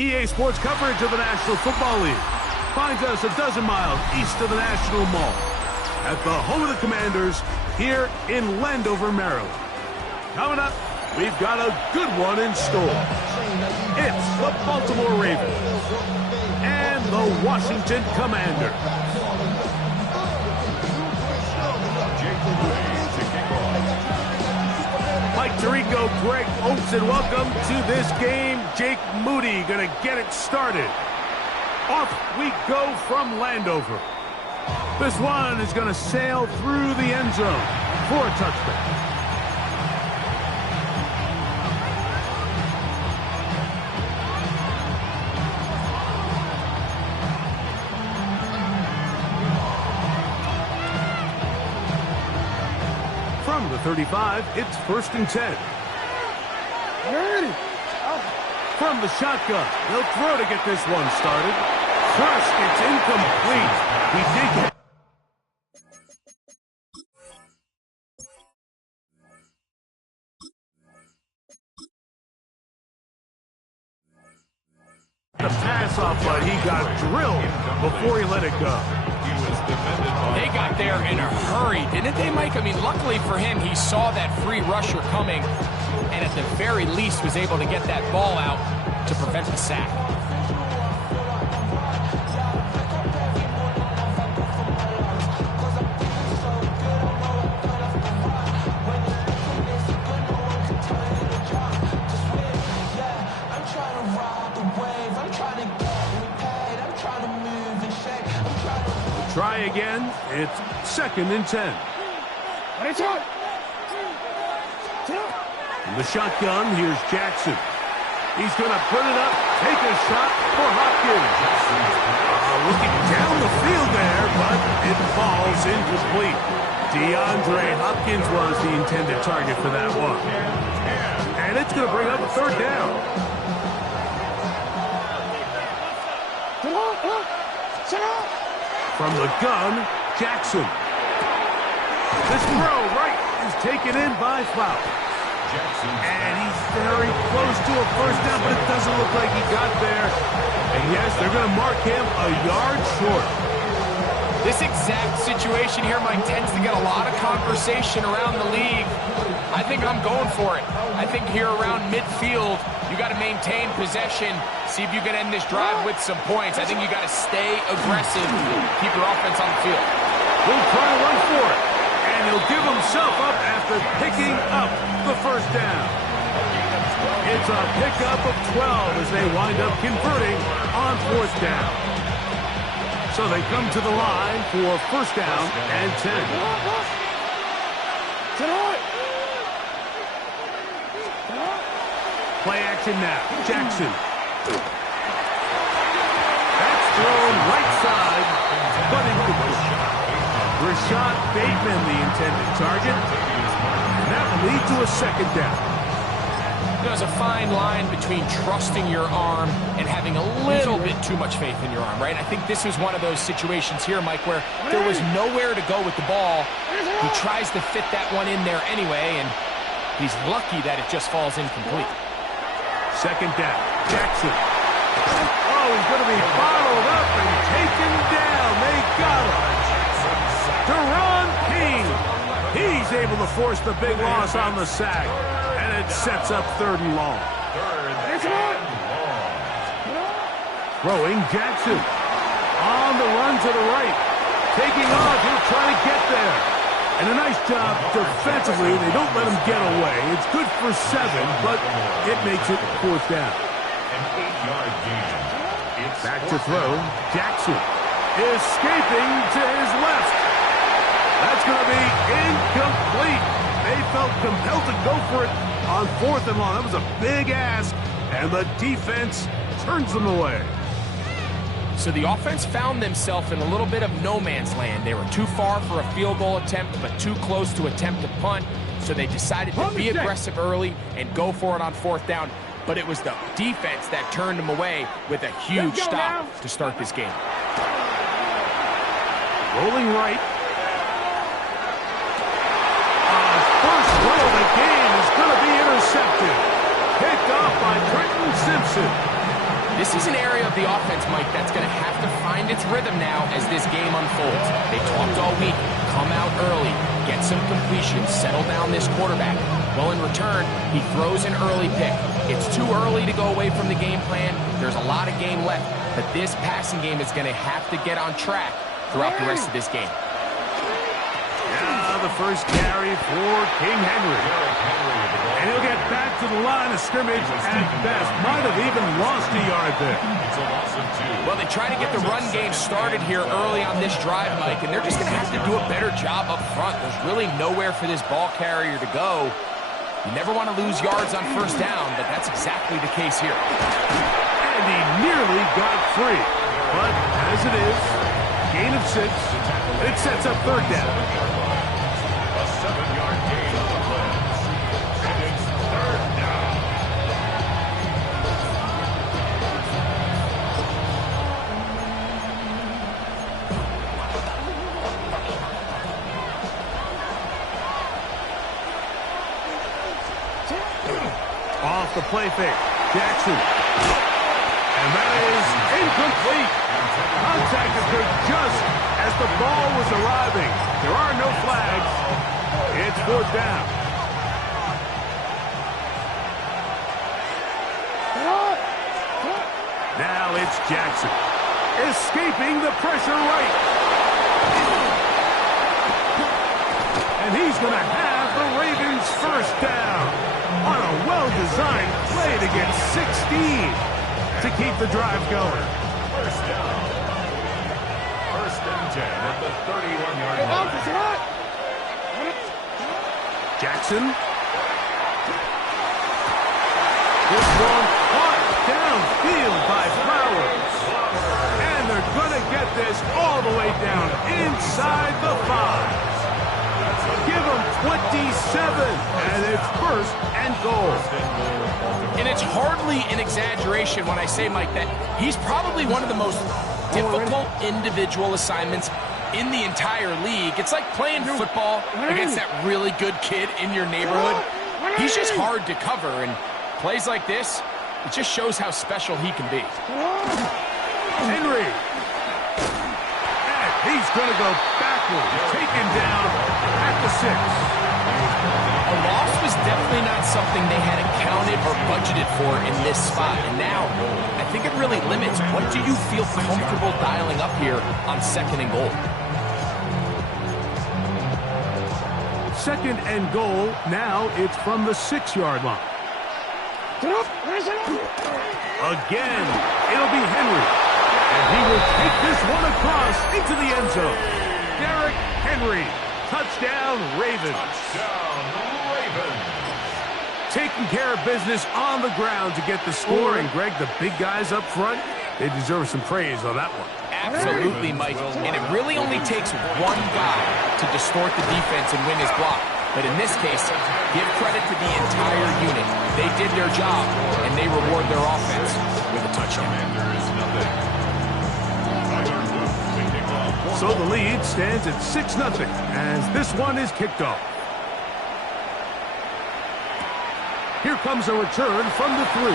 EA Sports coverage of the National Football League finds us a dozen miles east of the National Mall at the home of the Commanders here in Landover, Maryland. Coming up, we've got a good one in store. It's the Baltimore Ravens and the Washington Commanders. Mike Tirico, Greg Oates, and welcome to this game. Jake Moody going to get it started. Off we go from Landover. This one is going to sail through the end zone for a touchdown. From the 35, it's 1st and 10. From the shotgun, they'll throw to get this one started. First, it's incomplete. He did get the pass off, but he got drilled before he let it go. They got there in a hurry, didn't they, Mike? I mean, luckily for him, he saw that free rusher coming, and at the very least was able to get that ball out to prevent the sack. Try again. It's 2nd and 10. In the shotgun, here's Jackson. He's going to put it up, take a shot for Hopkins. Looking down the field there, but it falls incomplete. DeAndre Hopkins was the intended target for that one. And it's going to bring up a 3rd down. From the gun, Jackson. This throw right is taken in by Flowers. And he's very close to a 1st down, but it doesn't look like he got there. And yes, they're going to mark him a yard short. This exact situation here, Mike, tends to get a lot of conversation around the league. I think I'm going for it. I think here around midfield, you got to maintain possession, see if you can end this drive with some points. I think you got to stay aggressive, keep your offense on the field. He'll try to run for it, and he'll give himself up after picking up the 1st down. It's a pickup of 12 as they wind up converting on 4th down. So they come to the line for 1st down and 10. Play action now. Jackson. That's thrown right side, but incomplete. Rashad Bateman, the intended target. And that will lead to a 2nd down. There's a fine line between trusting your arm and having a little bit too much faith in your arm, right? I think this is one of those situations here, Mike, where there was nowhere to go with the ball. He tries to fit that one in there anyway, and he's lucky that it just falls incomplete. 2nd down. Jackson. Oh, he's going to be bottled up and taken down. They got him. Deron King. He's able to force the big loss on the sack. And it sets up 3rd and long. Throwing Jackson. On the run to the right. Taking off. He'll try to get there. And a nice job defensively. They don't let him get away. It's good for 7, but it makes it 4th down. Back to throw. Jackson escaping to his left. That's going to be incomplete. They felt compelled to go for it on 4th and long. That was a big ask, and the defense turns them away. So the offense found themselves in a little bit of no man's land. They were too far for a field goal attempt, but too close to attempt a punt. So they decided to be aggressive early and go for it on 4th down. But it was the defense that turned them away with a huge stop to start this game. Rolling right. First throw of the game is going to be intercepted. Picked off by Trenton Simpson. This is an area of the offense, Mike, that's going to have to find its rhythm now as this game unfolds. They talked all week, come out early, get some completion, settle down this quarterback. Well, in return, he throws an early pick. It's too early to go away from the game plan. There's a lot of game left, but this passing game is going to have to get on track throughout the rest of this game. Now the first carry for King Henry. And he'll get back to the line of scrimmage at best. Might have even lost a yard there. Well, they try to get the run game started here early on this drive, Mike, and they're just going to have to do a better job up front. There's really nowhere for this ball carrier to go. You never want to lose yards on first down, but that's exactly the case here. And he nearly got free. But as it is, gain of 6, it sets up third down. A 7-yard gain on the play. And it's third down. Off the play fake. Jackson. And that is incomplete. Contact occurred just as the ball was arriving. There are no flags. It's fourth down. Now it's Jackson. Escaping the pressure right. And he's going to have the Ravens first down on a well-designed play to get 16 to keep the drive going. First down. First and 10 at the 31-yard line. Jackson. This one caught downfield by Flowers. And they're going to get this all the way down inside the 5. Give him 27, and it's first and goal. And it's hardly an exaggeration when I say, Mike, that he's probably one of the most difficult individual assignments in the entire league. It's like playing football against that really good kid in your neighborhood. He's just hard to cover, and plays like this, it just shows how special he can be. Henry. And he's going to go backwards, taken down at the 6. A loss was definitely not something they had accounted or budgeted for in this spot. And now, I think it really limits what do you feel comfortable dialing up here on second and goal. Second and goal. Now it's from the 6-yard line. Again, it'll be Henry. And he will take this one across into the end zone. Derrick Henry. Touchdown, Ravens. Touchdown, Ravens. Taking care of business on the ground to get the score. And, Greg, the big guys up front, they deserve some praise on that one. Absolutely, Mike. And it really only takes one guy to distort the defense and win his block. But in this case, give credit to the entire unit. They did their job, and they reward their offense with a touchdown. So the lead stands at 6-0 as this one is kicked off. Here comes a return from the 3.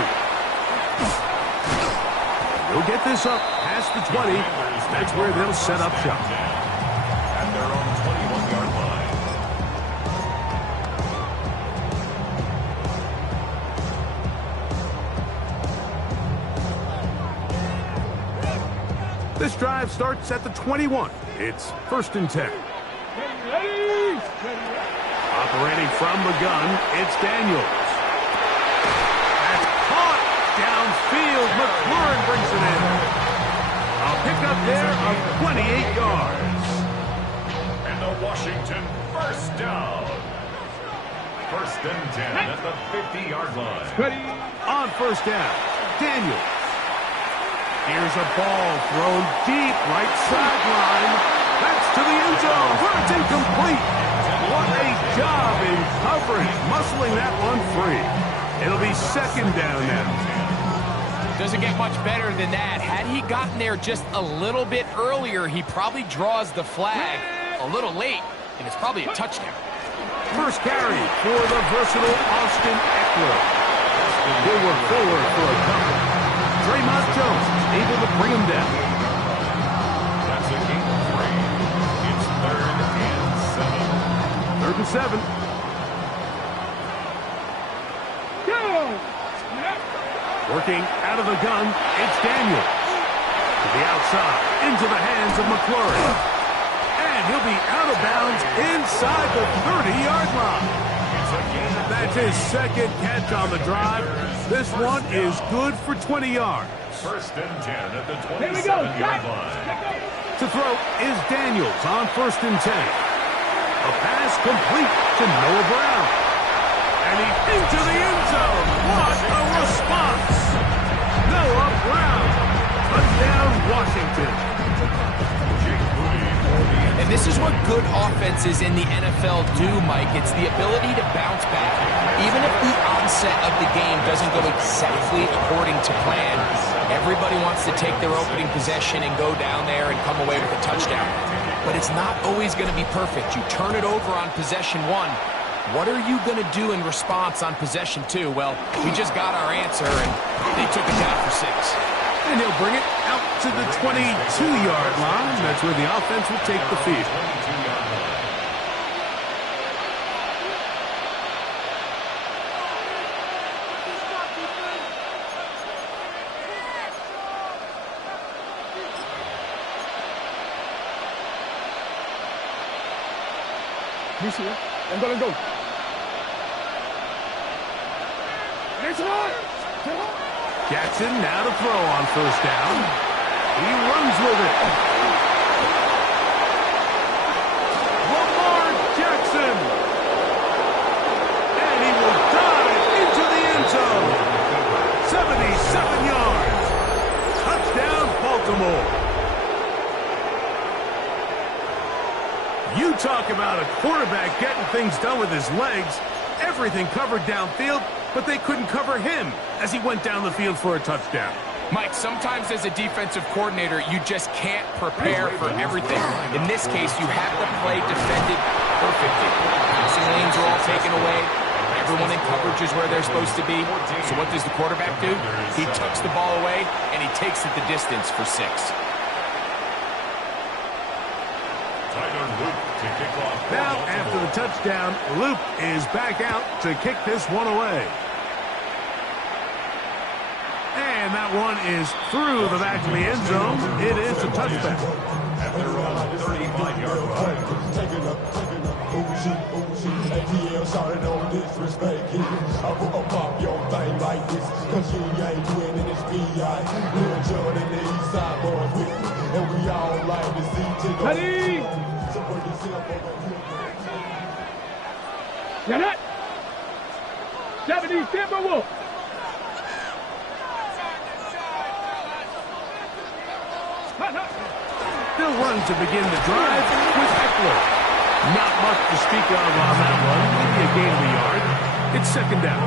They'll get this up past the 20. That's where they'll set up shop. At their own 21-yard line. This drive starts at the 21. It's first and 10. Operating from the gun, it's Daniels. That's caught downfield. McLaurin brings it in. A pickup there of 28 yards. And the Washington first down. First and 10 at the 50-yard line. On first down, Daniels. Here's a ball thrown deep right sideline. That's to the end zone where it's incomplete. What a job in coverage, muscling that one free. It'll be second down now. Doesn't get much better than that. Had he gotten there just a little bit earlier, he probably draws the flag a little late, and it's probably a touchdown. First carry for the versatile Austin Ekeler. They were forward for a couple. Draymond Jones able to bring him down. That's a gain of 3. It's 3rd and 7. 3rd and 7. Working out of the gun, it's Daniels. To the outside, into the hands of McClurry. And he'll be out of bounds inside the 30-yard line. That's his 2nd catch on the drive. This one is good for 20 yards. 1st and 10 at the 27-yard line. To throw is Daniels on 1st and 10. A pass complete to Noah Brown. And he's into the end zone. What a response! Noah Brown. Touchdown, Washington. And this is what good offenses in the NFL do, Mike. It's the ability to bounce back. Even if the onset of the game doesn't go exactly according to plan, everybody wants to take their opening possession and go down there and come away with a touchdown. But it's not always going to be perfect. You turn it over on possession 1. What are you going to do in response on possession 2? Well, we just got our answer, and they took it down for 6. And he'll bring it out to the 22-yard line. That's where the offense will take the field. Let's go. Jackson now to throw on 1st down. He runs with it. Lamar Jackson. And he will dive into the end zone. 77 yards. Touchdown, Baltimore. You talk about a quarterback getting things done with his legs. Everything covered downfield, but they couldn't cover him as he went down the field for a touchdown. Mike, sometimes as a defensive coordinator, you just can't prepare for everything. In this case, you have the play defended perfectly. Passing lanes are all taken away. Everyone in coverage is where they're supposed to be. So what does the quarterback do? He tucks the ball away, and he takes it the distance for 6. Now, after the touchdown, Luke is back out to kick this one away. And that one is through the back of the end zone. It is a touchback. After a 35-yard run. Ready? Get it! 70 Timberwolves! They'll run to begin the drive with Eckler. Not much to speak of on that one. Maybe a gain of a yard. It's 2nd down.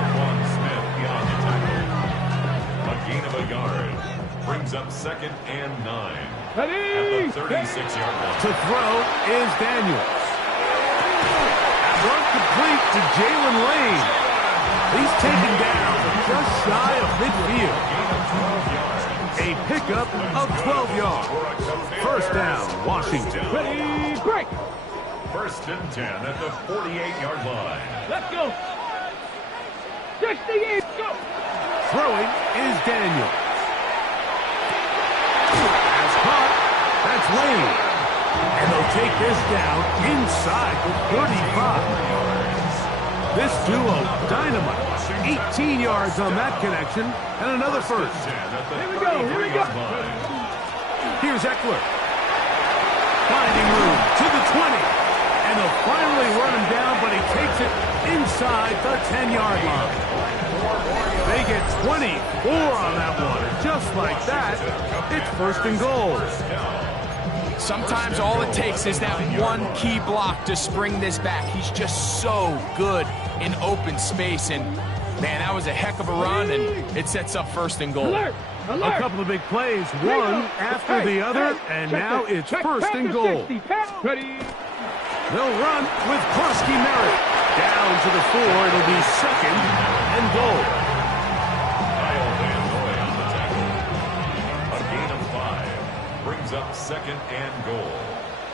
Smith beyond the tackle. A gain of a yard. Brings up 2nd and 9. Ready? At the 36-yard line. To throw is Daniels. Run complete to Jalen Lane. He's taken down just shy of midfield. A pickup of 12 yards. 1st down, Washington. Ready? Break! 1st and 10 at the 48-yard line. Let's go! 68, go! Throwing is Daniel. As caught, that's Lane. And they'll take this down inside the 35. This duo, dynamite. 18 yards on that connection, and another 1st. Here we go. Here's Eckler. Finding room to the 20. And they'll finally run him down, but he takes it inside the 10-yard line. They get 24 on that one. And just like that, it's 1st and goal. Sometimes all it takes is that one key block to spring this back. He's just so good in open space. And, man, that was a heck of a run, and it sets up 1st and goal. Alert! A couple of big plays, one after the other, and now it's 1st and goal. Ready? They'll run with Korsky Merritt. Down to the 4, it'll be 2nd and goal. brings up 2nd and goal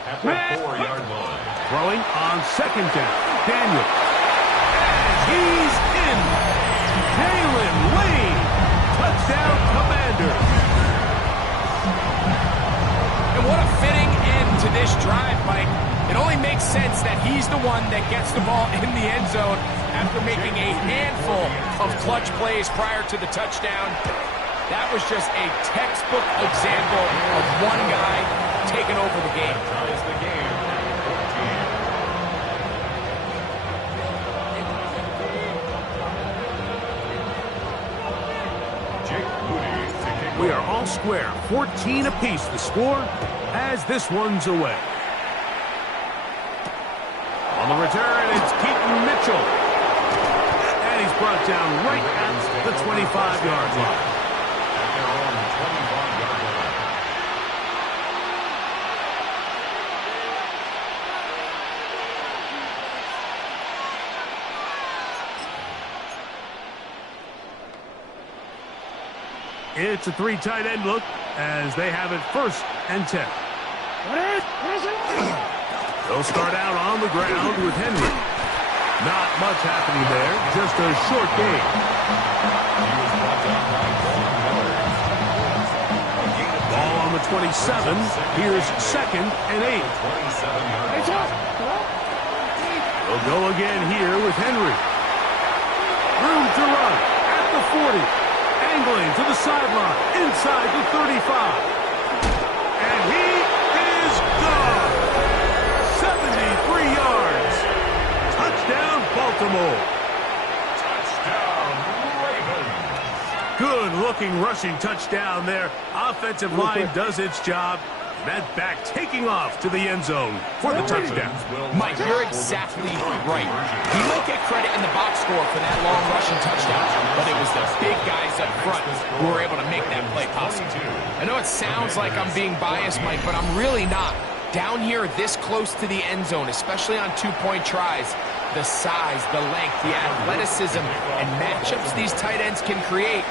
at the 4-yard line. Throwing on 2nd down. Daniel. And he's in. Jalen Lane. Touchdown, Commanders. And what a fitting end to this drive, Mike. It only makes sense that he's the one that gets the ball in the end zone after making a handful of clutch plays prior to the touchdown. That was just a textbook example of one guy taking over the game. Ties the game at 14. Jake Moody to kick We are all square. 14 apiece the score as this one's away. On the return, it's Keaton Mitchell. And he's brought down right at the 25-yard line. At their own 25-yard line. It's a 3 tight end look as they have it 1st and 10. They'll start out on the ground with Henry. Not much happening there, just a short gain. He was brought down by Vaughn Miller. Ball on the 27. Here's 2nd and 8. 27-yard line. They'll go again here with Henry. Room to run at the 40. Angling to the sideline, inside the 35. And he is gone. 73 yards. Touchdown, Baltimore. Touchdown, Ravens. Good-looking rushing touchdown there. Offensive line does its job. That back taking off to the end zone for the touchdown. Mike, you're exactly right. He won't get credit in the box score for that long rushing touchdown, but it was the big guys up front who were able to make that play possible. I know it sounds like I'm being biased, Mike, but I'm really not. Down here this close to the end zone, especially on 2-point tries, the size, the length, the athleticism, and matchups these tight ends can create,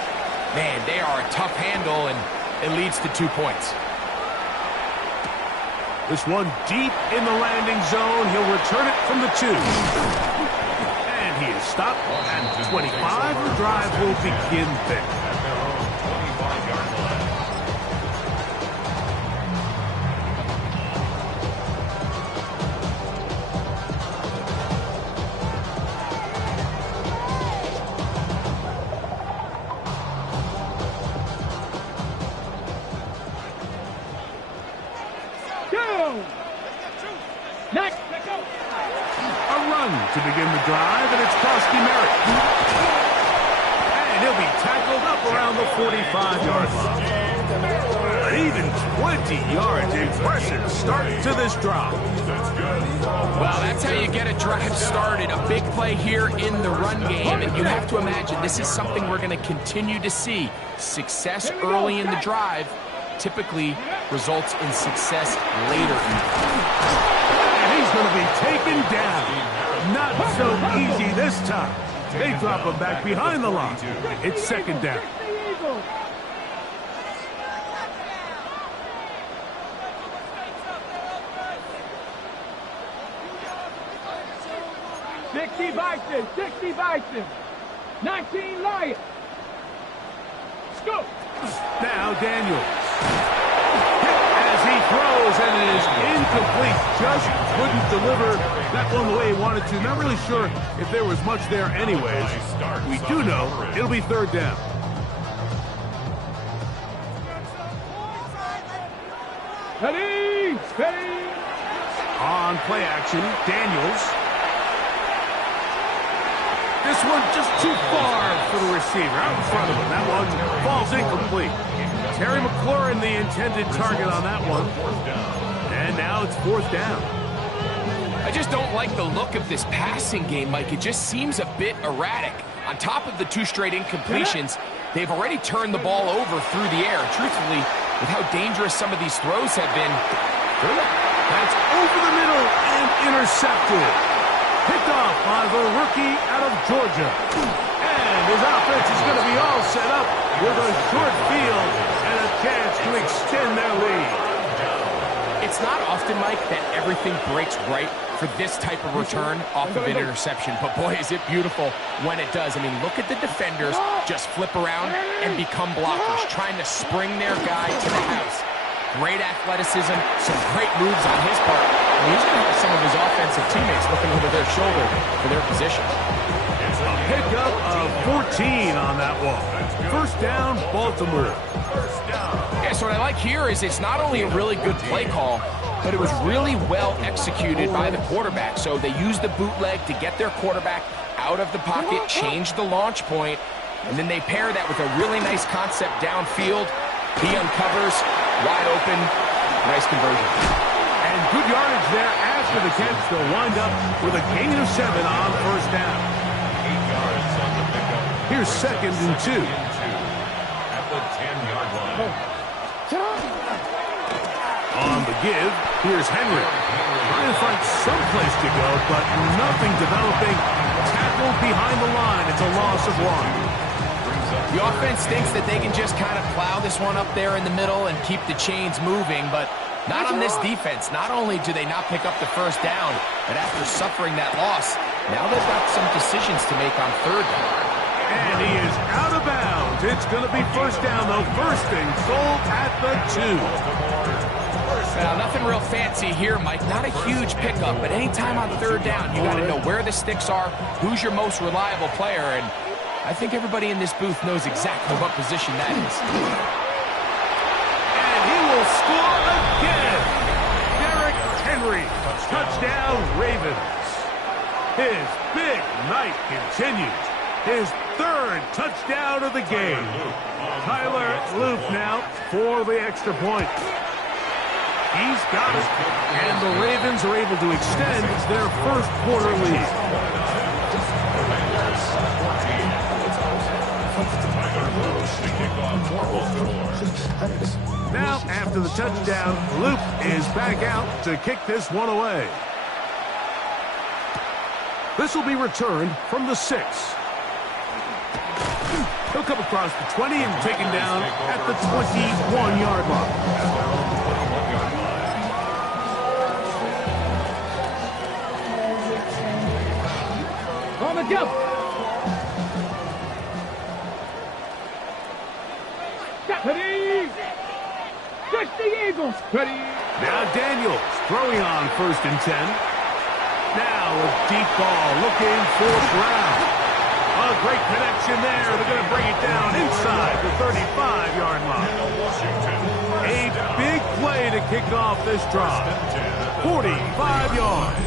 man, they are a tough handle, and it leads to 2 points. This one deep in the landing zone. He'll return it from the 2. And he is stopped at 25. The drive will begin there. At their own 25-yard line. Next. A run to begin the drive, and it's Koski Merritt. And he'll be tackled up around the 45-yard line. An even 20 yards. Impressive start to this drive. That's good. Well, that's how you get a drive started. A big play here in the run game. And you have to imagine this is something we're going to continue to see. Success early in the drive typically results in success later. And he's going to be taken down. Not so easy this time. They drop him back behind the line. It's 2nd down. 60 Bison, 60 Bison, 19 Lions. Scoop. Now Daniels. As he throws, and it is incomplete. Just couldn't deliver that one the way he wanted to. Not really sure if there was much there anyways. We do know it'll be 3rd down. Ready, ready. On play action, Daniels. This one just too far for the receiver. Out in front of him. That one falls incomplete. Terry McLaurin, the intended target on that one. And now it's 4th down. I just don't like the look of this passing game, Mike. It just seems a bit erratic. On top of the 2 straight incompletions, they've already turned the ball over through the air. Truthfully, with how dangerous some of these throws have been, that's over the middle and intercepted. Picked off by the rookie out of Georgia. And his offense is going to be all set up with a short field and a chance to extend their lead. It's not often, Mike, that everything breaks right for this type of return off of an interception. But, boy, is it beautiful when it does. I mean, look at the defenders just flip around and become blockers, trying to spring their guy to the house. Great athleticism, some great moves on his part. And he's going to have some of his offensive teammates looking over their shoulder for their position. A pickup of 14 on that one. First down, Baltimore. Yeah, so what I like here is it's not only a really good play call, but it was really well executed by the quarterback. So they used the bootleg to get their quarterback out of the pocket, change the launch point, and then they pair that with a really nice concept downfield. He uncovers, wide open, nice conversion. And good yardage there after the catch. They'll wind up with a gain of 7 on first down. 8 yards on the pickup. Here's 2nd and 2. At the 10-yard line. On the give, here's Henry. Trying to find some place to go, but nothing developing. Tackled behind the line. It's a loss of 1. The offense thinks that they can just kind of plow this one up there in the middle and keep the chains moving, but not on this defense. Not only do they not pick up the first down, but after suffering that loss, now they've got some decisions to make on third down. And he is out of bounds. It's going to be first down, though. First and goal at the 2. Now, nothing real fancy here, Mike. Not a huge pickup, but anytime on third down, you got to know where the sticks are, who's your most reliable player, and I think everybody in this booth knows exactly what position that is. And he will score again. Derrick Henry, touchdown Ravens. His big night continues. His 3rd touchdown of the game. Tyler Loop now for the extra point. He's got it. And the Ravens are able to extend their first quarter lead. Now, after the touchdown, Luke is back out to kick this one away. This will be returned from the 6. He'll come across the 20 and taken down at the 21-yard line. On the jump. Ready. Touch the Eagles. Ready. Now Daniels throwing on 1st and 10. Now a deep ball looking for Brown. A great connection there. They're going to bring it down inside the 35-yard line. A big play to kick off this drive. 45 yards.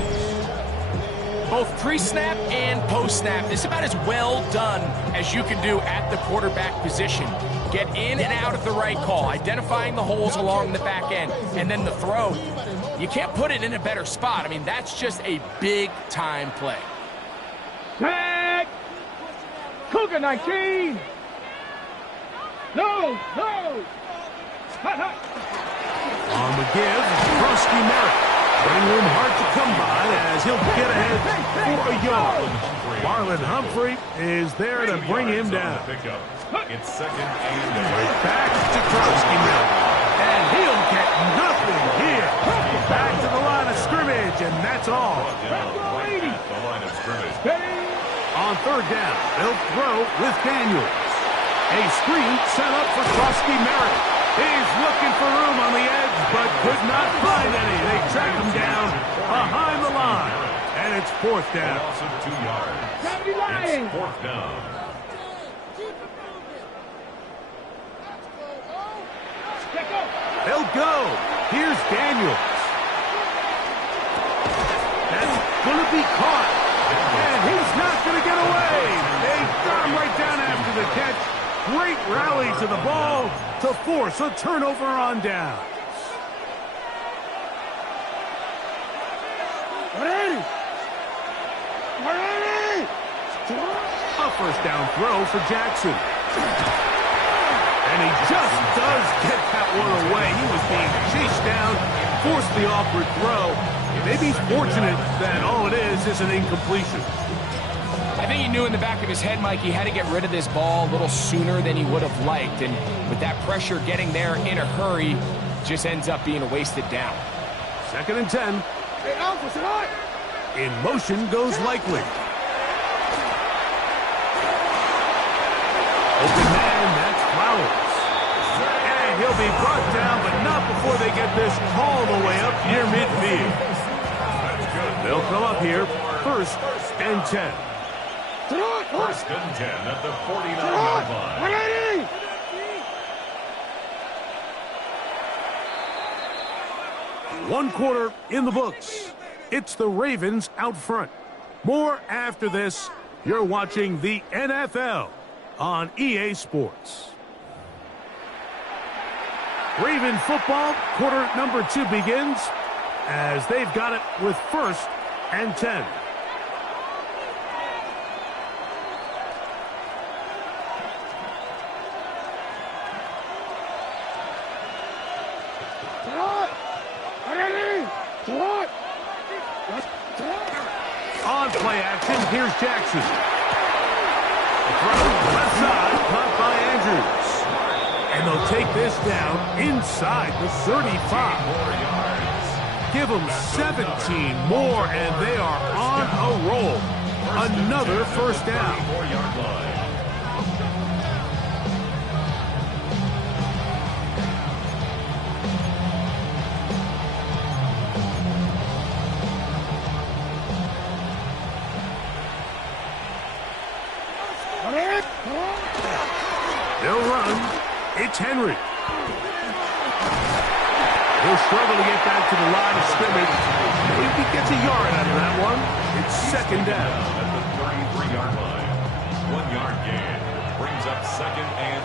Both pre-snap and post-snap, this is about as well done as you can do at the quarterback position. Get in and out at the right call, identifying the holes along the back end, and then the throw. You can't put it in a better spot. I mean, that's just a big-time play. Tag. Cougar 19. No. Hot. On the give, Krusty Merritt. Running room hard to come by as he'll get ahead for a yard. Marlon Humphrey is there to bring him down. It's 2nd and 8. Back to Krusty Merritt. And he'll get nothing here. Back to the line of scrimmage, and that's all. Right at the line of scrimmage. On third down, they'll throw with Daniels. A screen set up for Krusty Merritt. He's looking for room on the edge, but could not find any. They track him down behind the line, and it's 4th down. Loss of 2 yards. It's 4th down. They'll go. Here's Daniels. That's going to be caught, and he's not going to get away. They got him right down after the catch. Great rally to the ball to force a turnover on down. Ready. A first down throw for Jackson. And he just does get that one away. He was being chased down, forced the awkward throw. Maybe he's fortunate that all it is an incompletion. I think he knew in the back of his head, Mike, he had to get rid of this ball a little sooner than he would have liked. And with that pressure getting there in a hurry, just ends up being a wasted down. 2nd and 10. In motion goes Likely. Open man, that's Flowers. And he'll be brought down, but not before they get this all the way up near midfield. They'll come up here, 1st and 10. 1st and 10 at the 49-yard line. 1 quarter in the books. It's the Ravens out front. More after this. You're watching the NFL on EA Sports. Raven football, quarter number 2 begins as they've got it with 1st and 10. On play action, here's Jackson. Left side, caught by Andrews. And they'll take this down inside the 35. Give them 17 more, and they are on a roll. Another 1st down. They'll run. It's Henry. He'll struggle to get back to the line of scrimmage. Maybe he gets a yard out of that one. It's 2nd down. At the 33-yard line. 1-yard gain. Brings up 2nd and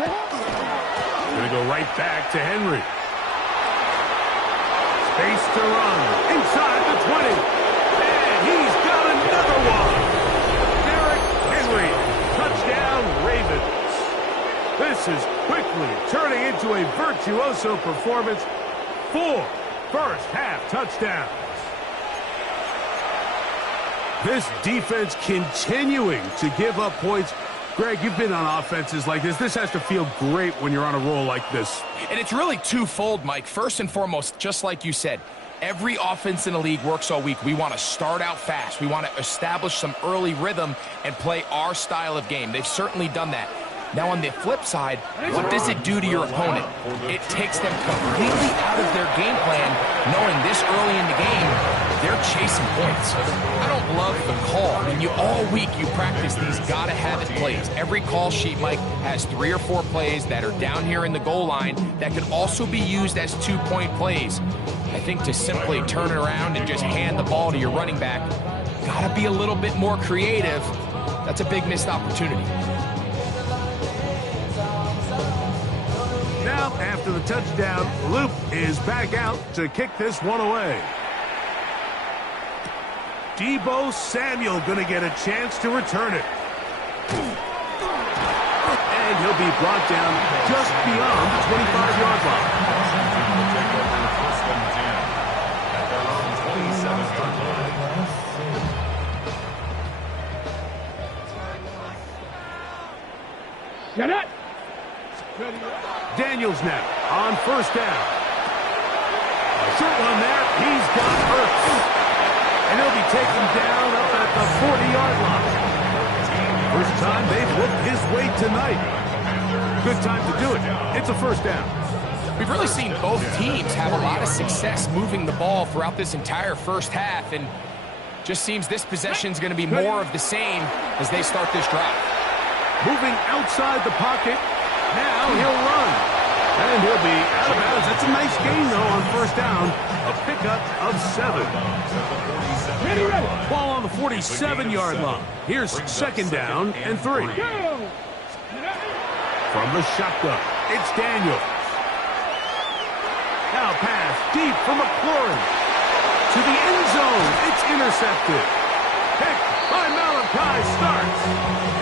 9. Going to go right back to Henry. Space to run. Inside the 20. And he's got another one. Derrick Henry. Touchdown, Ravens. This is quickly turning into a virtuoso performance. 4 first-half touchdowns. This defense continuing to give up points. Greg, you've been on offenses like this. This has to feel great when you're on a roll like this. And it's really twofold, Mike. First and foremost, just like you said, every offense in the league works all week. We want to start out fast. We want to establish some early rhythm and play our style of game. They've certainly done that. Now, on the flip side, what does it do to your opponent? It takes them completely out of their game plan, knowing this early in the game, they're chasing points. I don't love the call. I mean, all week you practice these gotta-have-it plays. Every call sheet, Mike, has 3 or 4 plays that are down here in the goal line that could also be used as 2-point plays. I think to simply turn it around and just hand the ball to your running back, gotta be a little bit more creative. That's a big missed opportunity. Now, after the touchdown, Luke is back out to kick this one away. Deebo Samuel going to get a chance to return it. And he'll be brought down just beyond the 25-yard line. Get it! Daniels now on 1st down. A short one there. He's got Ertz. And he'll be taken down up at the 40-yard line. First time they've looked his way tonight. Good time to do it. It's a 1st down. We've really seen both teams have a lot of success moving the ball throughout this entire first half, and just seems this possession's going to be more of the same as they start this drive. Moving outside the pocket. Now he'll run. And he'll be out of bounds. That's a nice gain, though, on 1st down. A pickup of 7. Ball on the 47-yard line. Here's 2nd down and 3. From the shotgun, it's Daniels. Now pass deep from McLaurin. To the end zone. It's intercepted. Pick by Malachi Starks.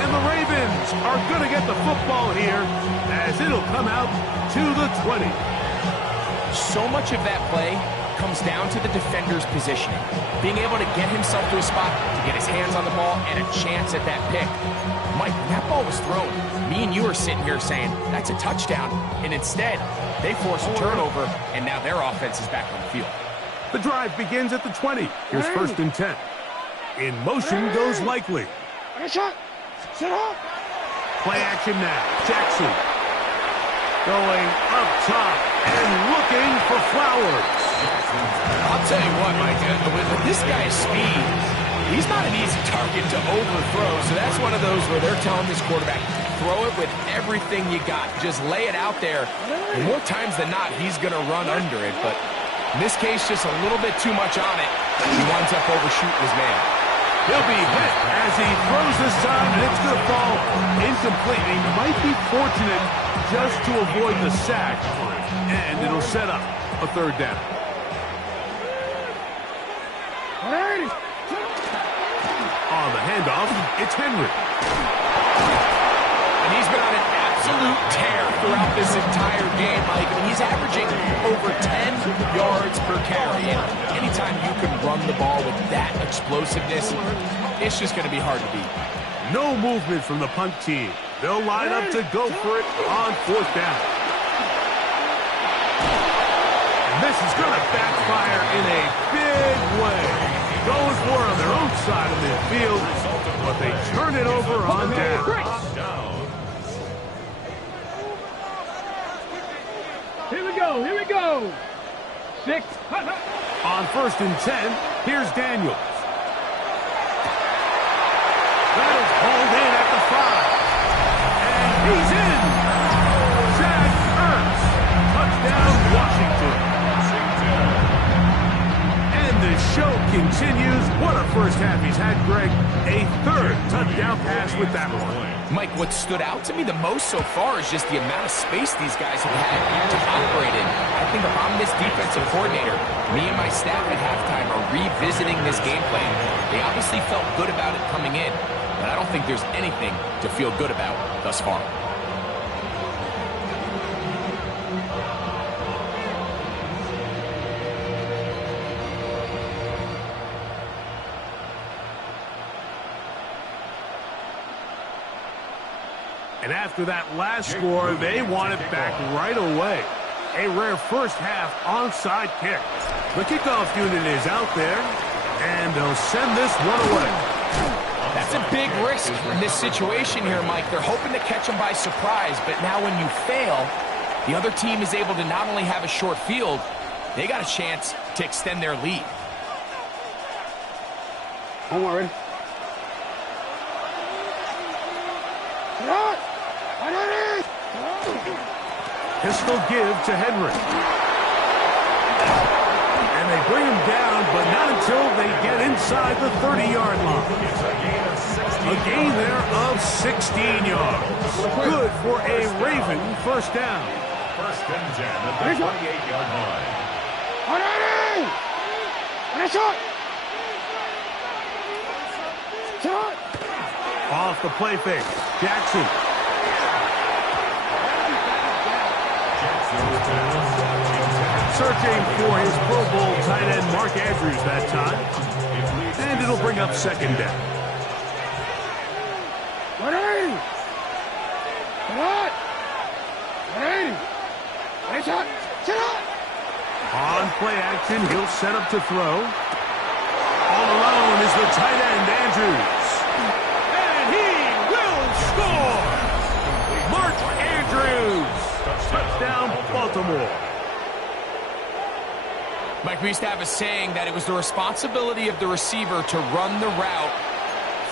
And the Ravens are going to get the football here as it'll come out to the 20. So much of that play comes down to the defender's positioning. Being able to get himself to a spot, to get his hands on the ball, and a chance at that pick. Mike, when that ball was thrown, me and you are sitting here saying, that's a touchdown. And instead, They force a turnover, and now their offense is back on the field. The drive begins at the 20. Here's 1st and 10. In motion goes Likely. Play action now. Jackson. Going up top and looking for Flowers. I'll tell you what, Mike, with this guy's speed, he's not an easy target to overthrow. So that's one of those where they're telling this quarterback, throw it with everything you got. Just lay it out there. And more times than not, he's going to run under it. But in this case, just a little bit too much on it. He winds up overshooting his man. He'll be hit as he throws this time, and it's going to fall incomplete. He might be fortunate just to avoid the sack, and it'll set up a 3rd down. On the handoff, it's Henry. And he's been on an absolute tear throughout this entire game, Mike. I mean, he's averaging over 10 yards per carry. And anytime you can run the ball with that explosiveness, it's just going to be hard to beat. No movement from the punt team. They'll line up to go for it on 4th down. And this is going to backfire in a big way. Going for it on their own side of midfield, but they turn it over on down. Here we go. 6. On 1st and 10, here's Daniels. That is hauled in at the 5. And he's in. Zach Ertz. Touchdown, Washington. And the show continues. What a first half he's had, Greg. A 3rd touchdown pass with that one. Mike, what stood out to me the most so far is just the amount of space these guys have had to operate in. I think if I'm this defensive coordinator, me and my staff at halftime are revisiting this game plan. They obviously felt good about it coming in, but I don't think there's anything to feel good about thus far. And after that last score, they want it back right away. A rare first half onside kick. The kickoff unit is out there, and they'll send this one away. That's a big risk in this situation here, Mike. They're hoping to catch them by surprise, but now when you fail, the other team is able to not only have a short field, they got a chance to extend their lead. I'm worried. Pistol give to Henry. And they bring him down, but not until they get inside the 30-yard line. A gain there of 16 yards. Good for a Raven first down. 1st and 10 at the 28-yard line. Off the play fake. Jackson. Searching for his Pro Bowl tight end Mark Andrews that time. And it'll bring up 2nd down. On play action, he'll set up to throw. All alone is the tight end, Andrews. And he will score! Mark Andrews! Touchdown, Baltimore. Mike, we used to have a saying that it was the responsibility of the receiver to run the route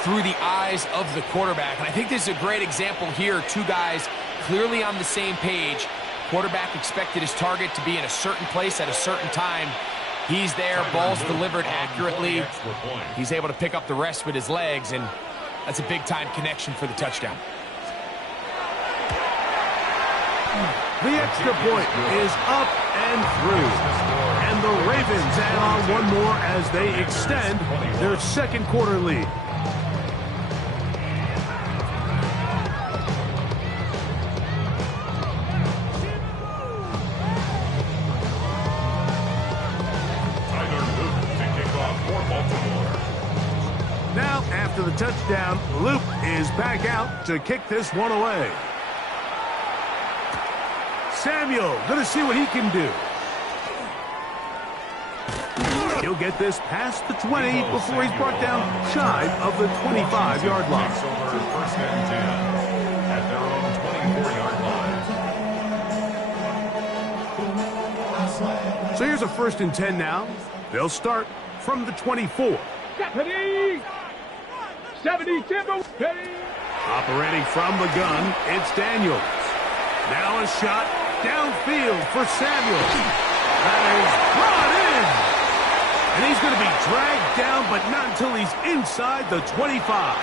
through the eyes of the quarterback. And I think this is a great example here. Two guys clearly on the same page. Quarterback expected his target to be in a certain place at a certain time. He's there, ball's delivered accurately. He's able to pick up the rest with his legs, and that's a big-time connection for the touchdown. The extra point is up and through. And the Ravens add on one more as they extend their 2nd quarter lead. Now, after the touchdown, Luke is back out to kick this one away. Samuel, gonna see what he can do. He'll get this past the 20 before he's brought down shy of the 25-yard line. Over first and 10 at their own 24-yard line. So here's a first and 10 now. They'll start from the 24. 70 Timber. Operating from the gun, it's Daniels. Now a shot downfield for Samuel. That is brought in. And he's going to be dragged down, but not until he's inside the 25.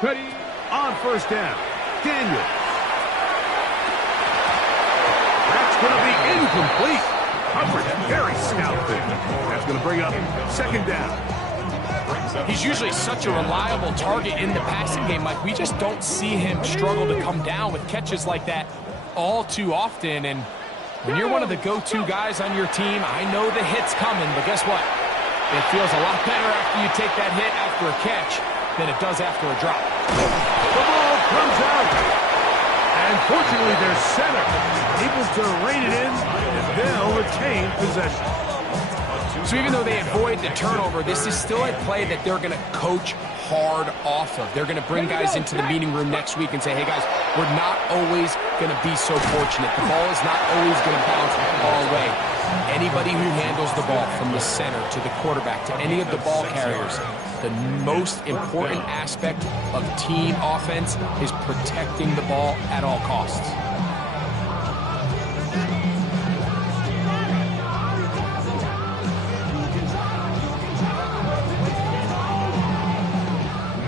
Ready. On first down, Daniels. That's going to be incomplete. Coverage very stout there. That's going to bring up second down. He's usually such a reliable target in the passing game, Mike. We just don't see him struggle to come down with catches like that all too often. And when you're one of the go-to guys on your team, I know the hit's coming, but guess what? It feels a lot better after you take that hit after a catch than it does after a drop. The ball comes out. And fortunately, their center able to rein it in, and they'll retain possession. So even though they avoid the turnover, this is still a play that they're going to coach hard off of. They're going to bring guys into the meeting room next week and say, hey, guys, we're not always going to be so fortunate. The ball is not always going to bounce our way. Anybody who handles the ball from the center to the quarterback to any of the ball carriers, the most important aspect of team offense is protecting the ball at all costs.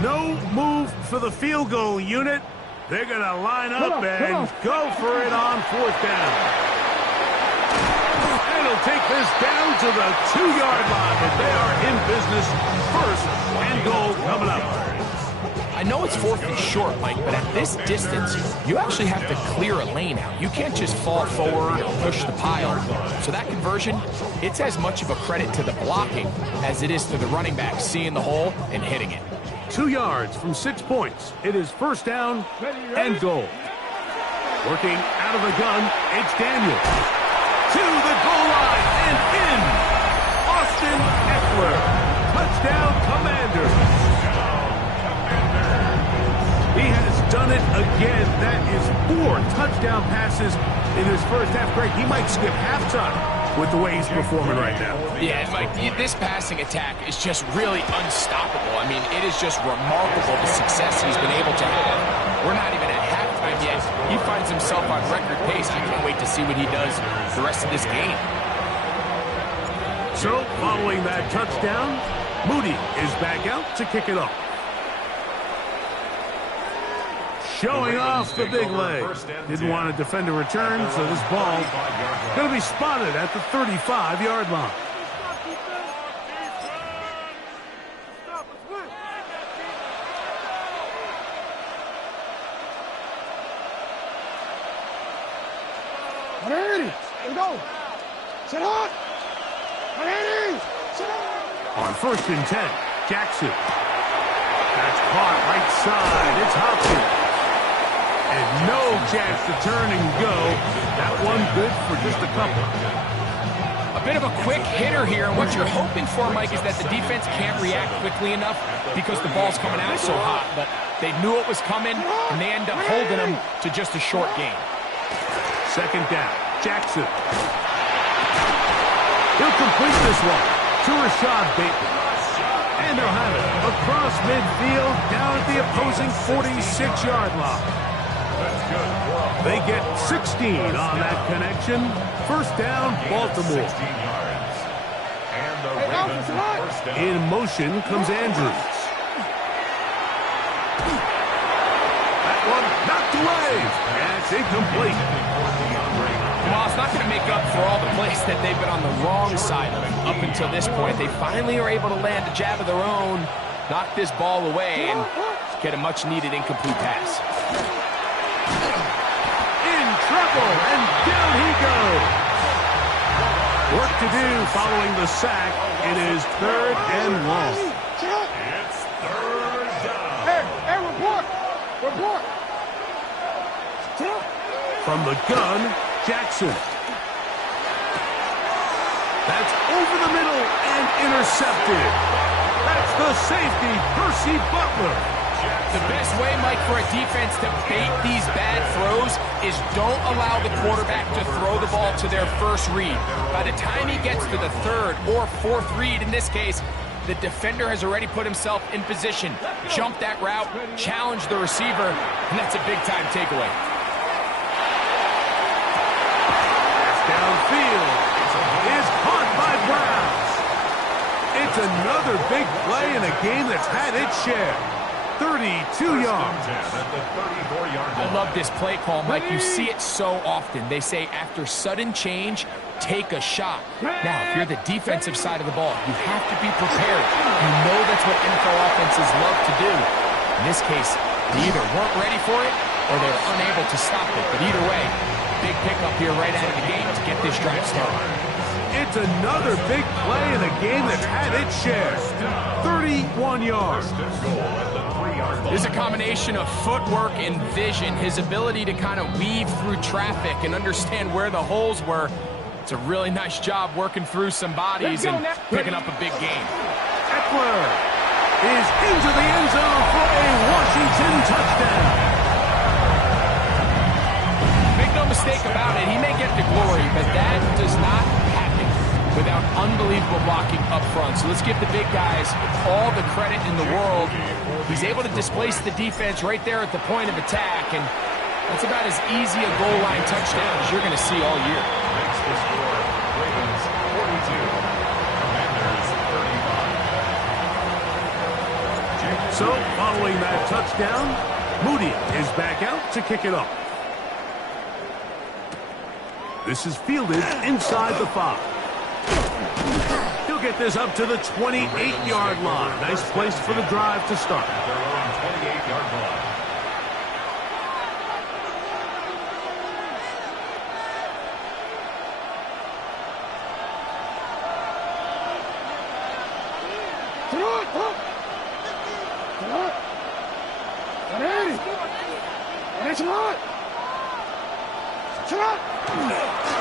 No move for the field goal unit. They're going to line up and go for it on fourth down. It'll take this down to the 2-yard line, but they are in business. First and goal coming up. I know it's 4th and short, Mike, but at this distance, you actually have to clear a lane out. You can't just fall forward or push the pile. So that conversion, it's as much of a credit to the blocking as it is to the running back seeing the hole and hitting it. 2 yards from 6 points. It is first down and goal. Working out of the gun, it's Daniels. To the goal line and in. Austin Ekeler. Touchdown, Commanders. He has done it again. That is 4 touchdown passes in his first half. Greg, he might skip halftime with the way he's performing right now. Yeah, Mike, this passing attack is just really unstoppable. I mean, it is just remarkable the success he's been able to have. We're not even at halftime yet. He finds himself on record pace. I can't wait to see what he does the rest of this game. So, following that touchdown, Moody is back out to kick it off. Showing off the big leg. Didn't want to defend a return, so this ball going to be spotted at the 35-yard line. Ready. Here we go. Sit on. Ready. Sit on. On first and 10, Jackson. That's caught right side. It's Hopkins. And no chance to turn and go. That one good for just a couple. A bit of a quick hitter here, and what you're hoping for, Mike, is that the defense can't react quickly enough because the ball's coming out so hot. But they knew it was coming, and they end up holding them to just a short gain. Second down, Jackson. He'll complete this one to Rashad Bateman. And they'll have it across midfield down at the opposing 46-yard line. They get 16 on that connection. First down, Baltimore. In motion comes Andrews. That one knocked away. And it's incomplete. Well, it's not going to make up for all the plays that they've been on the wrong side of up until this point. They finally are able to land a jab of their own, knock this ball away, and get a much-needed incomplete pass. In trouble, and down he goes. Work to do following the sack. It is 3rd and long. It's 3rd down. Hey, report! Report! From the gun, Jackson. That's over the middle and intercepted. That's the safety, Percy Butler. The best way, Mike, for a defense to bait these bad throws is don't allow the quarterback to throw the ball to their first read. By the time he gets to the 3rd or 4th read, in this case, the defender has already put himself in position, jump that route, challenge the receiver, and that's a big-time takeaway. Downfield is caught by Browns. It's another big play in a game that's had its share. 32 yards. I love this play call, Mike. You see it so often. They say after sudden change, take a shot. Now, if you're the defensive side of the ball, you have to be prepared. You know that's what NFL offenses love to do. In this case, they either weren't ready for it or they were unable to stop it. But either way, big pickup here right out of the game to get this drive started. It's another big play in a game that's had its share. 31 yards. There's a combination of footwork and vision, his ability to kind of weave through traffic and understand where the holes were. It's a really nice job working through some bodies and picking up a big gain. Eckler is into the end zone for a Washington touchdown. Make no mistake about it, he may get the glory, but that does not happen without unbelievable blocking up front. So let's give the big guys all the credit in the world. He's able to displace the defense right there at the point of attack, and that's about as easy a goal line touchdown as you're going to see all year. Makes the score, Ravens 42, Commanders 35. So, following that touchdown, Moody is back out to kick it off. This is fielded inside the 5. He'll get this up to the 28-yard line. Nice place for the drive to start. At their own 28-yard line.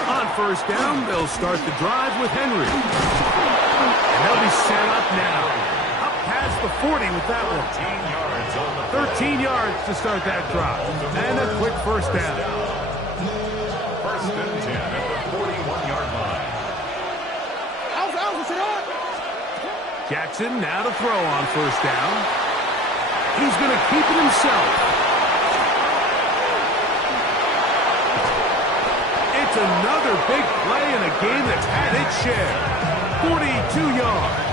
On first down, they'll start the drive with Henry. And they'll be set up now. Up past the 40 with that one. 13 yards to start that drive. And a quick first down. First and 10 at the 41-yard line. Jackson now to throw on first down. He's going to keep it himself. It's another big play in a game that's had its share. 42 yards.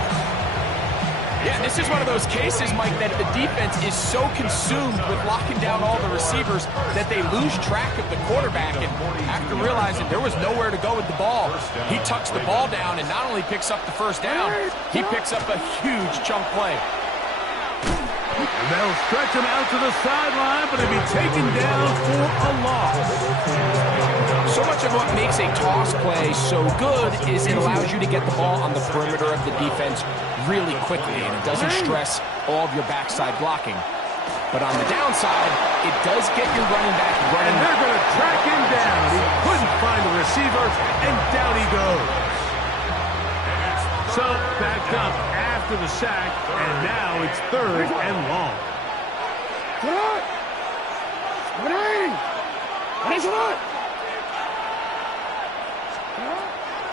Yeah, this is one of those cases, Mike, that the defense is so consumed with locking down all the receivers that they lose track of the quarterback. And after realizing there was nowhere to go with the ball, he tucks the ball down and not only picks up the first down, he picks up a huge chunk play. And they'll stretch him out to the sideline, but he'll be taken down for a loss. So much of what makes a toss play so good is it allows you to get the ball on the perimeter of the defense really quickly, and it doesn't stress all of your backside blocking. But on the downside, it does get your running back running. And they're going to track him down. He couldn't find the receiver, and down he goes. So, backed up after the sack, and now it's 3rd and long.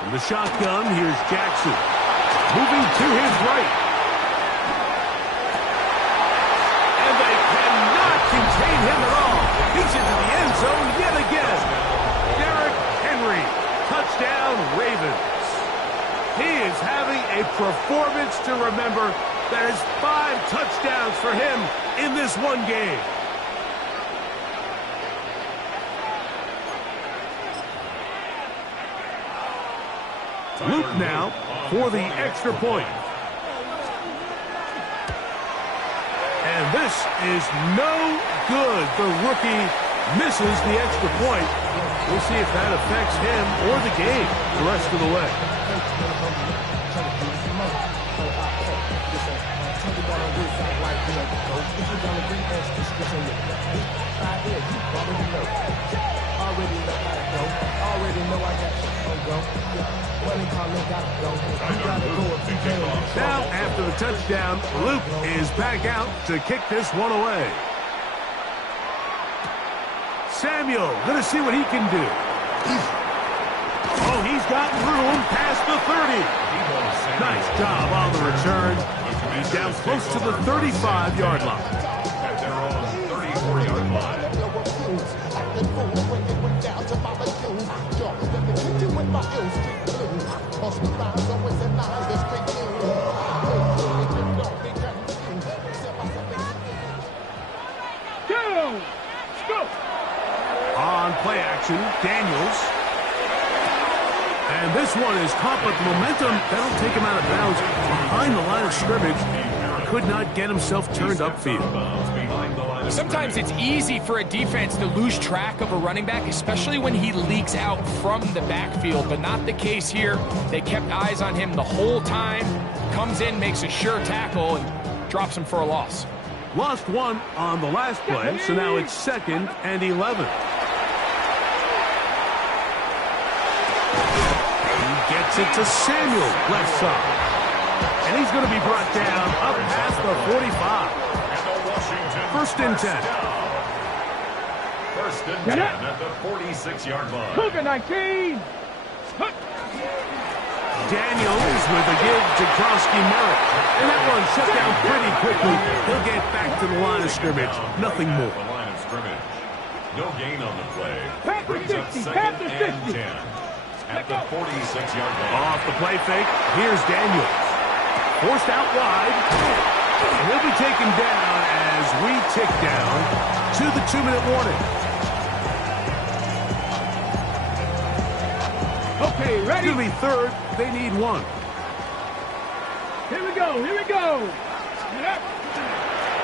From the shotgun, here's Jackson. Moving to his right. And they cannot contain him at all. He's into the end zone yet again. Derrick Henry. Touchdown, Ravens. He is having a performance to remember. There's 5 touchdowns for him in this one game. Luke now for the extra point. And this is no good. The rookie misses the extra point. We'll see if that affects him or the game the rest of the way. Now, after the touchdown, Luke is back out to kick this one away. Samuel, going to see what he can do. Oh, he's got room past the 30. Nice job on the return. He's down close to the 35-yard line. At their own 34-yard line. On play action, Daniels. And this one is caught, but the momentum, that'll take him out of bounds behind the line of scrimmage. Could not get himself turned upfield. Sometimes it's easy for a defense to lose track of a running back, especially when he leaks out from the backfield, but not the case here. They kept eyes on him the whole time. Comes in, makes a sure tackle, and drops him for a loss. Lost one on the last play, so now it's 2nd and 11. He gets it to Samuel, left side. And he's going to be brought down up past the 45. 1st and 10. 1st and 10 at the 46-yard line. Cougar 19. Daniels with a give to Krosky Merritt. And that one shut down pretty quickly. He'll get back to the line of scrimmage. Nothing more. The line of scrimmage. No gain on the play. Panther 60, 2nd Panther and 60. 10 at the 46-yard line. Off the play fake, here's Daniels. Forced out wide. He'll be taken down as we tick down to the 2-minute warning. Okay, ready? It'll be 3rd. They need 1. Here we go, here we go.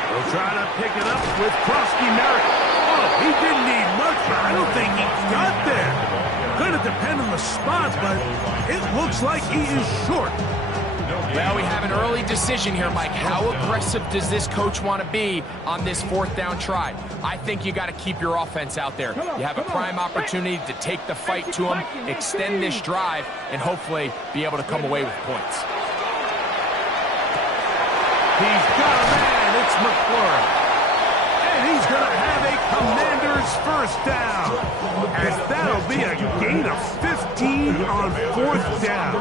They'll try to pick it up with Krosky Merritt. Oh, he didn't need much, but I don't think he got there. Going to depend on the spot, but it looks like he is short. Well, we have an early decision here, Mike. How aggressive does this coach want to be on this 4th down try? I think you got to keep your offense out there. You have a prime opportunity to take the fight to him, extend this drive, and hopefully be able to come away with points. He's got a man. It's McLaurin. And he's going to have a Commander's 1st down. As that'll be a gain of 15 on 4th down.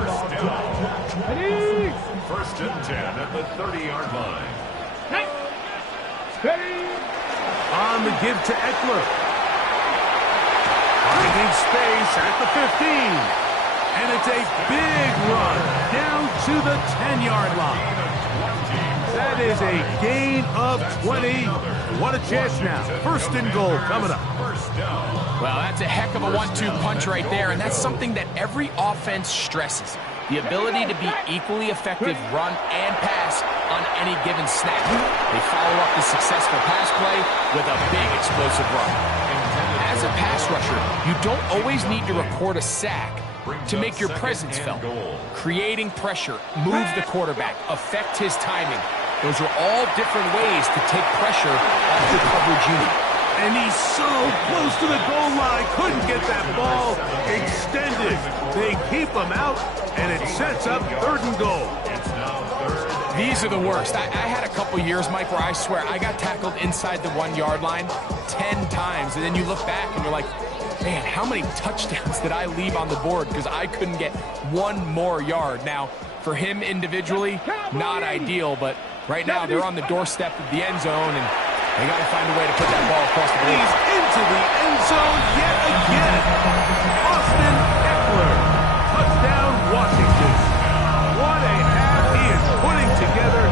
Ready? 1st and 10 at the 30-yard line. Ready? On the give to Eckler. Finding space at the 15. And it's a big run down to the 10-yard line. That is a gain of 20. What a chance now. 1st and goal coming up. Well, that's a heck of a 1-2 punch right there, and that's something that every offense stresses. The ability to be equally effective run and pass on any given snap. They follow up the successful pass play with a big explosive run. As a pass rusher, you don't always need to record a sack to make your presence felt. Creating pressure, move the quarterback, affect his timing. Those are all different ways to take pressure off your coverage unit. And he's so close to the goal line. Couldn't get that ball extended. They keep him out, and it sets up 3rd and goal. These are the worst. I had a couple years, Mike, where I swear I got tackled inside the 1-yard line 10 times. And then you look back and you're like, man, how many touchdowns did I leave on the board because I couldn't get 1 more yard? Now, for him individually, not ideal, but right now they're on the doorstep of the end zone, and they got to find a way to put that ball across the board. He's into the end zone yet again. Austin Eckler. Touchdown, Washington. What a half he is putting together.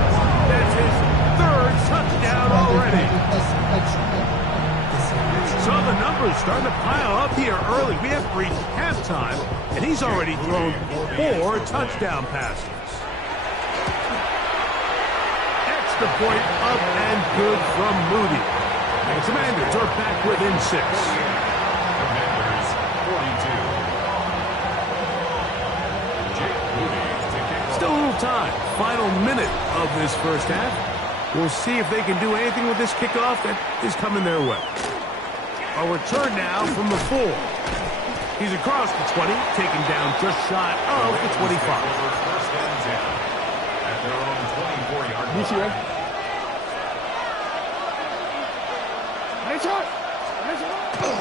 That's his 3rd touchdown already. So the numbers starting to pile up here early. We have reached halftime, and he's already thrown 4 touchdown passes. Extra point up and good from Moody. And Commanders are back within 6. Commanders time. Final minute of this first half. We'll see if they can do anything with this kickoff that is coming their way. A return now from the 4. He's across the 20, taken down just shy of the 25. First and 10 at their own 24-yard line.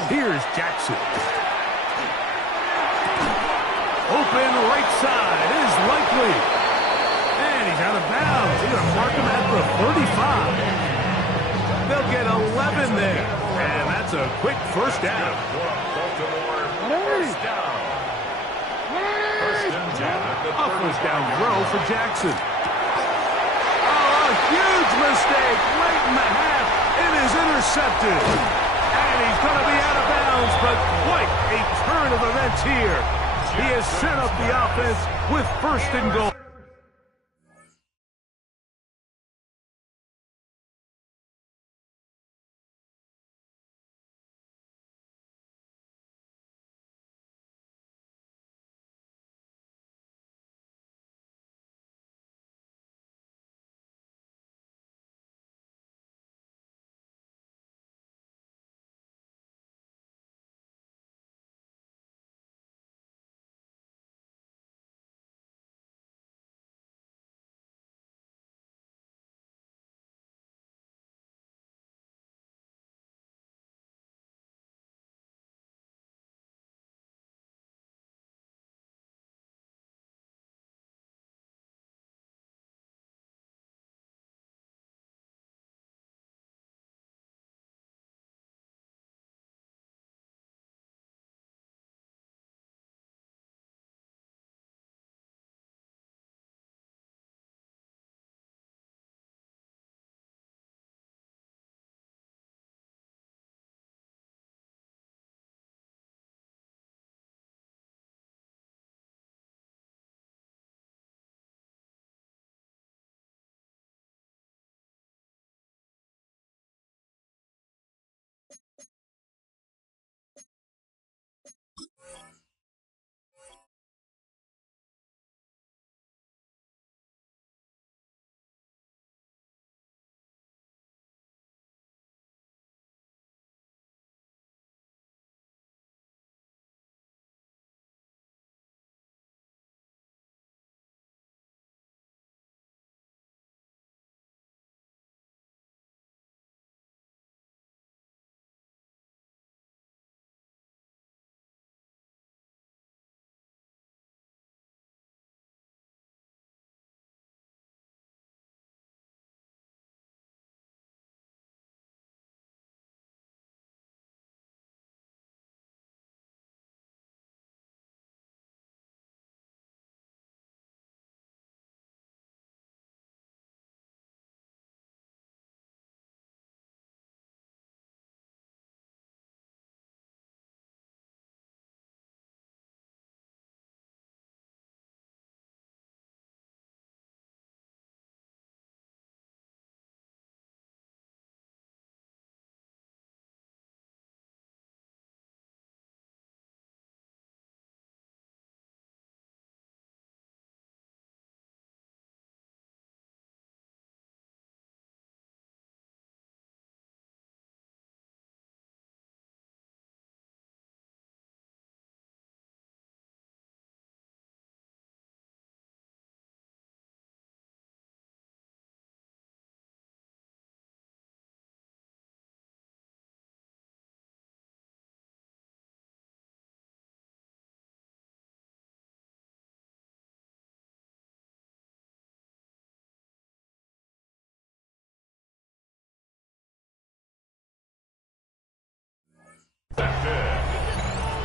Here's Jackson. Open right side is Likely. And he's out of bounds. They're going to mark him at the 35. They'll get 11 there. And that's a quick first down. First down. First and 10 at the 35. A first down throw for Jackson. Oh, a huge mistake late in the half. It is intercepted. And he's going to be out of bounds, but quite a turn of events here. He has set up the offense with first and goal.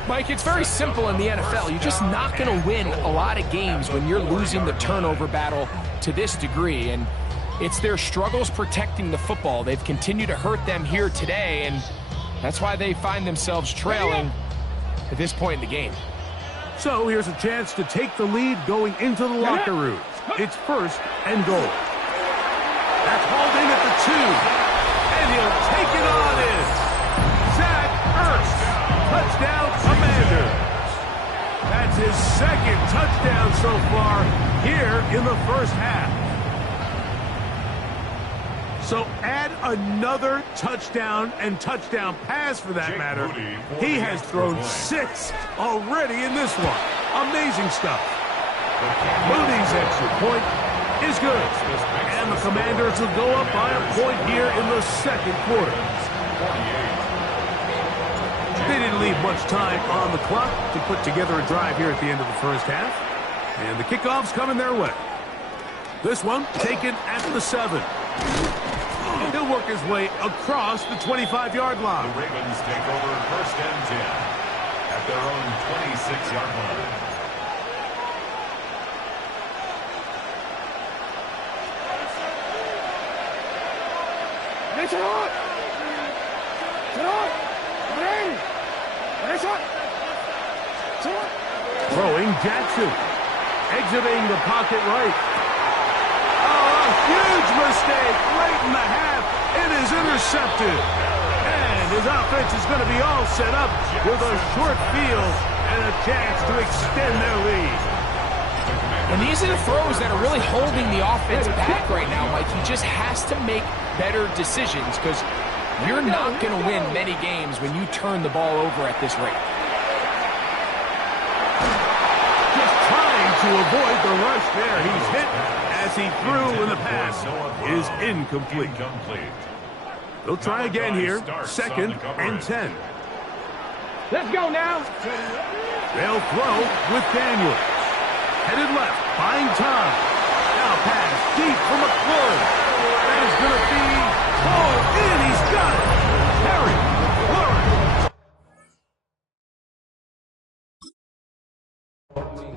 Mike, it's very simple in the NFL. You're just not going to win a lot of games when you're losing the turnover battle to this degree. And it's their struggles protecting the football. They've continued to hurt them here today, and that's why they find themselves trailing at this point in the game. So here's a chance to take the lead going into the locker room. It's first and goal. That's hauled in at the 2. And he'll take it on in. Zach Ertz. Touchdown, Commanders. That's his second touchdown so far here in the first half. So add another touchdown and touchdown pass for that matter. He has thrown 6 already in this one. Amazing stuff. Moody's extra point is good. And the Commanders will go up by a point here in the second quarter. They didn't leave much time on the clock to put together a drive here at the end of the first half. And the kickoff's coming their way. This one taken at the 7. He'll work his way across the 25-yard line. The Ravens take over 1st and 10 at their own 26-yard line. Throwing Jackson. Exiting the pocket right. Oh, a huge mistake late in the half. It is intercepted. And his offense is going to be all set up with a short field and a chance to extend their lead. And these are the throws that are really holding the offense back right now, Mike. He just has to make better decisions because you're not going to win many games when you turn the ball over at this rate. Just trying to avoid the rush there. He's hit as he threw, and the pass is incomplete. They'll try again here. 2nd and 10. Let's go now. They'll throw with Daniel. Headed left, buying time. Now pass deep for McLaurin. That is going to be hauled in. He's got it. Terry McLaurin.